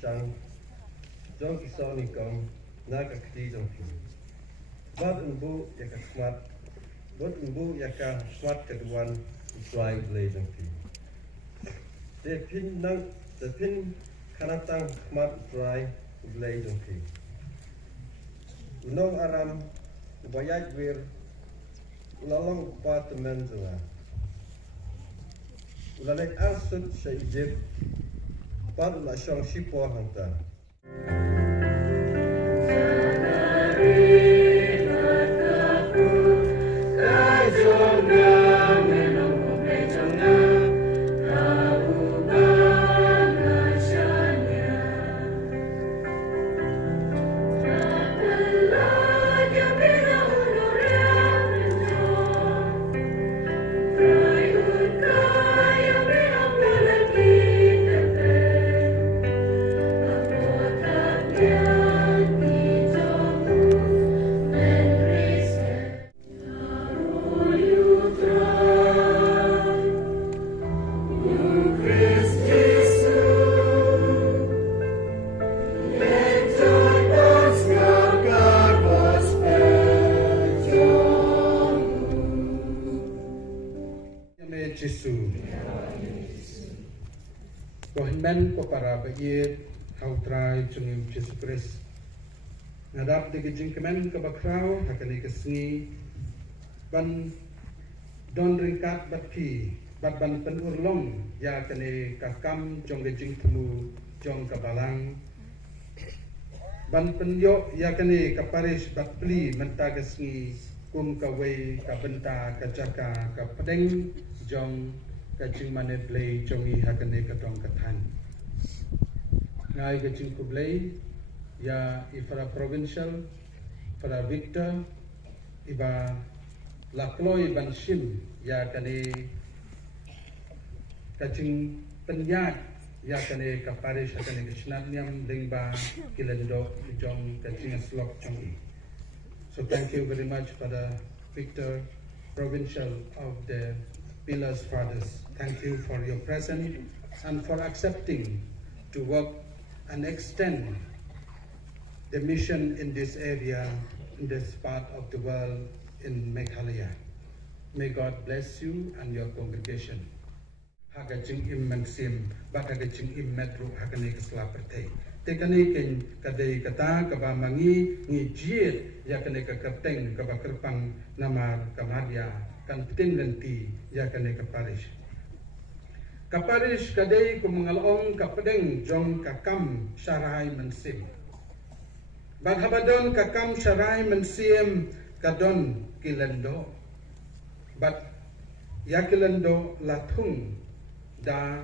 sang jong kisoni kong naga kti jong pi bat umbu yaka smart bat umbu yaka smart keduan try play jong pi de pin kanatang smart try play jong pi unong aram ubayat wir ulalong apartemen zunga ulalek arsut sa Egypt pat ula syong sipo hangta Kohinmen ko para bayit hautray chungim Jesus Christ. Ngadap de gijingkemen ka bakraw hakani kesngi ban don ringkat batpi bat ban penurlong ya kane kakam jong gijing temu jong kabalang ban penyo ya kane kaparis batpli menta kesngi kum kawe ka benta ka jaka ka pedeng jong kajing mane play jongi hakane katong katan ngai kajing ku play ya ifara provincial para Victor iba lakloi ban sim ya kane kajing penyat ya kane kaparish hakane kisnat nyam dingba kilendo jong kajing slok jongi. So thank you very much for the Victor provincial of the Pillars Fathers. Thank you for your presence and for accepting to work and extend the mission in this area, in this part of the world in Meghalaya. May God bless you and your congregation. Hagajing im mansim, bakagajing im metro hagani keslapertay. Tekani ken kadai kata kabamangi ngi jiet ya kene kakapteng kabakerpang namar kamarya kan peting lenti ya kene kaparish. Kaparish kadai kumangalong kapedeng jong kakam syarai mensim. Baghabadon kakam syarai mensim kadon kilendo. Bat ya kilendo latung da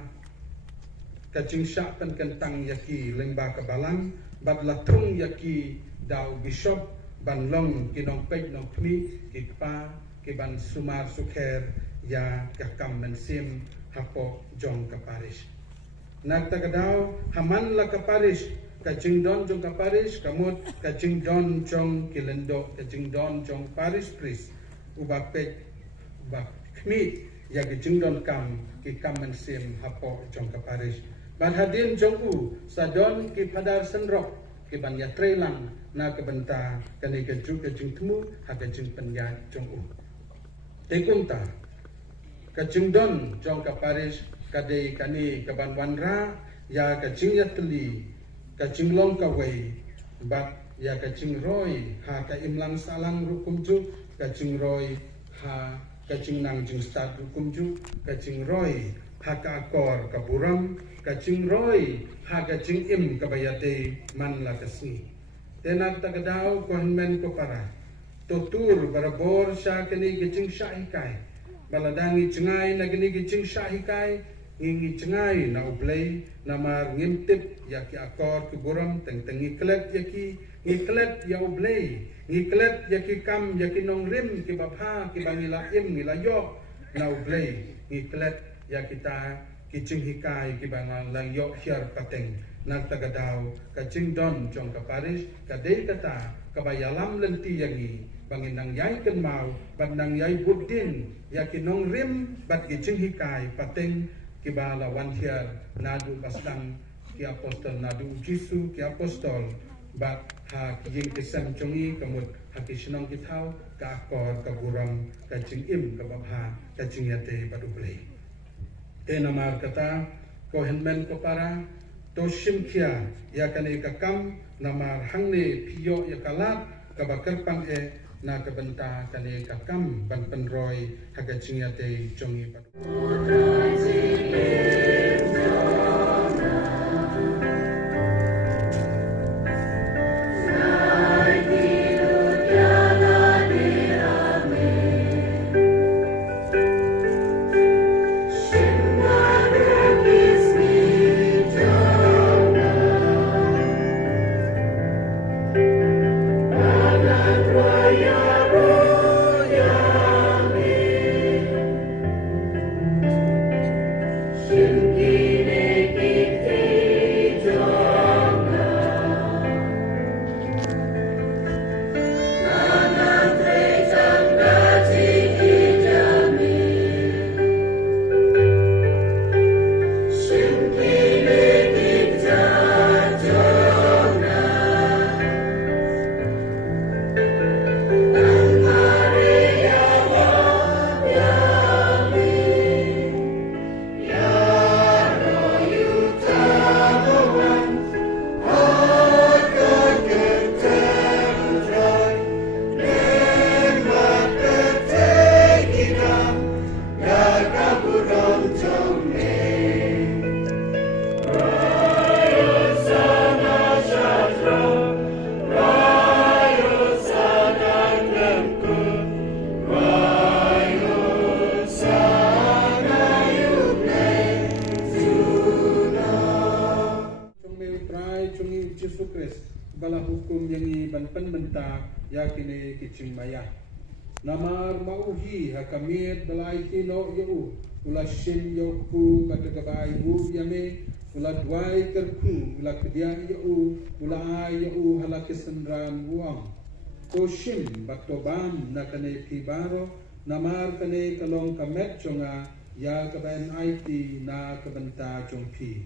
kajing syapan kentang yaki lengba kabalang bat latung yaki dau bishop banlong kinong pej nong kmi kikpa kiban sumar sukher ya kakam mensim hapo jong kaparish. Nagtagadaw haman la kaparish kajing don jong kaparish kamut kajing don jong kilendo kajing don jong parish priest ubapet ubak kmi ya kajing don kam kikam mensim hapo jong kaparish. Banhadin jong u sadon ki padar senrok ki ban ya trelang na kebenta kani kaju kajing temu ha kajing penyat jong u. Tekumta kajing don jong kaparish kadai kani kaban wanra ya kajing ya teli kajing long kawai bat ya kajing roy ha ka imlang salang rukumju kajing roy ha kajing nang jing start rukumju kajing roy ha ka akor kaburam kajing roy ha kajing im kabayate man la kasni tenak tagadaw ko hinmen ko para tutur barabor sa kani kajing syahikai baladangi cengai na kani kajing syahikai ngingi cengai na ublay na mar ngimtip yaki akor kuburam teng-tengi klet yaki ngiklet ya ublay ngiklet yaki kam yaki nong rim ki babha ki bangila im ngilayo na ublay ngiklet ya kita kicing hikai ki bangang lang yo hiar pateng nagtagadaw kacing don jong kaparish kadai kata kabayalam lenti yangi bangin nang yai kenmau ban nang yai budin yaki nong rim bat kicing hikai pateng kibala wan hiar nadu basdang ki apostol nadu Jisu ki apostol bat ha ki jing kisam chongi kamut ha ki sinong ki thau ka akor ka buram ka jing im ka babha ka jing yate badubli te namar kata ko henmen ko para to simkia ya kane ka kam namar hangne piyo ya kalat ka bakar pang na ka benta kane ka kam ban penroy ha ka jing yate chongi Yesus Kristus bala hukum yang ban penbenta yakini kicing maya namar mauhi hakamit balai kino yu ula shin yoku katagabai bu yame ula dwai kerku ula kedia yu ula ai yu halakisendran buang to shim batobam nakane kibaro namar kane kalong kamet chonga ya kaban IT na kabenta chongpi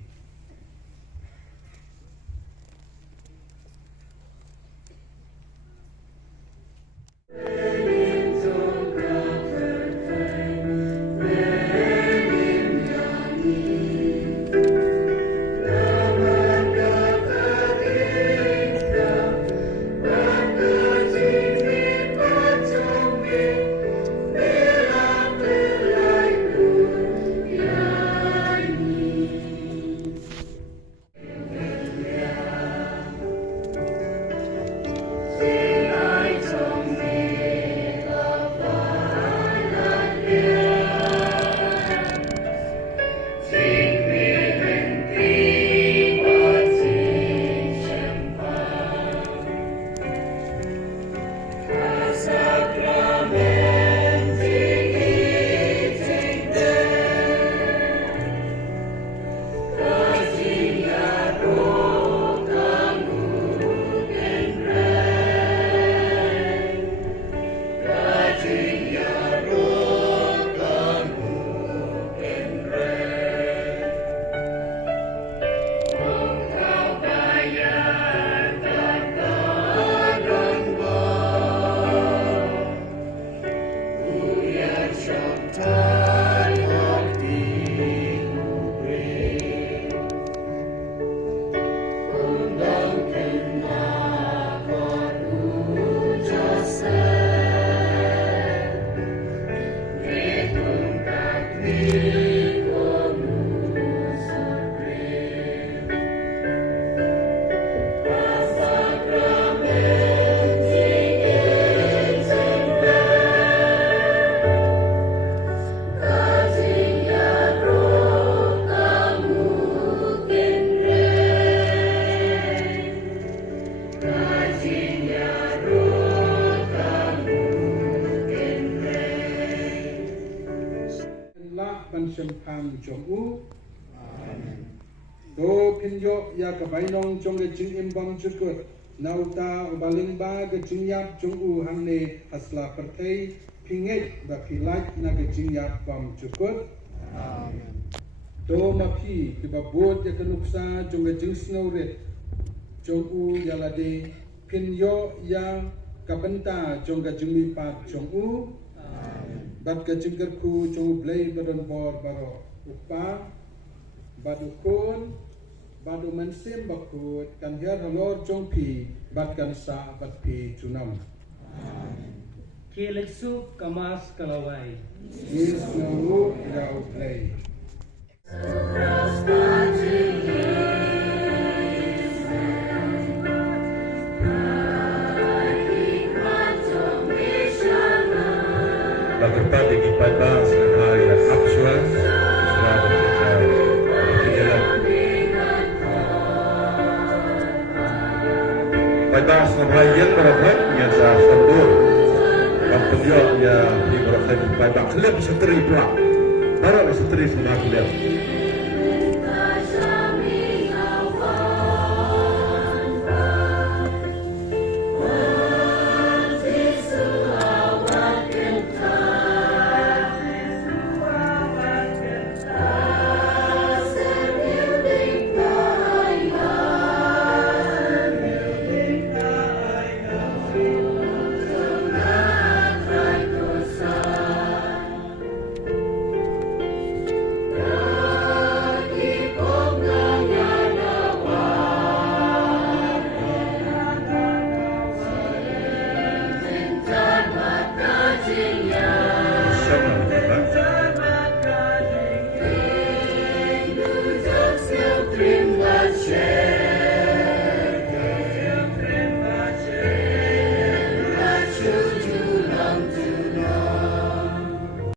Jong-u do pinjo ya kabainong chong le jing imbam chukut nauta ubaling ba ke jingyap jong-u hangne hasla pertei pinget ba pilak na ke jingyap bam chukut amen to mapi ke babot ya kanuksa jong ga jing snowret jong u yalade pin yo ya kabenta jong ga jumi pat jong u bat ga jingger ku jong blay badan bor baro upa badukun badu mansim bakut kan her halor jong pi bat kan sa bat pi tunam Kileksu kamas kalawai. is no ya play Bagpati kepada sebagai aksual selama kita berjalan. Pada sebagian berapa yang saya sentuh, beliau yang di berapa pada klub seteri pula, baru seteri semua klub.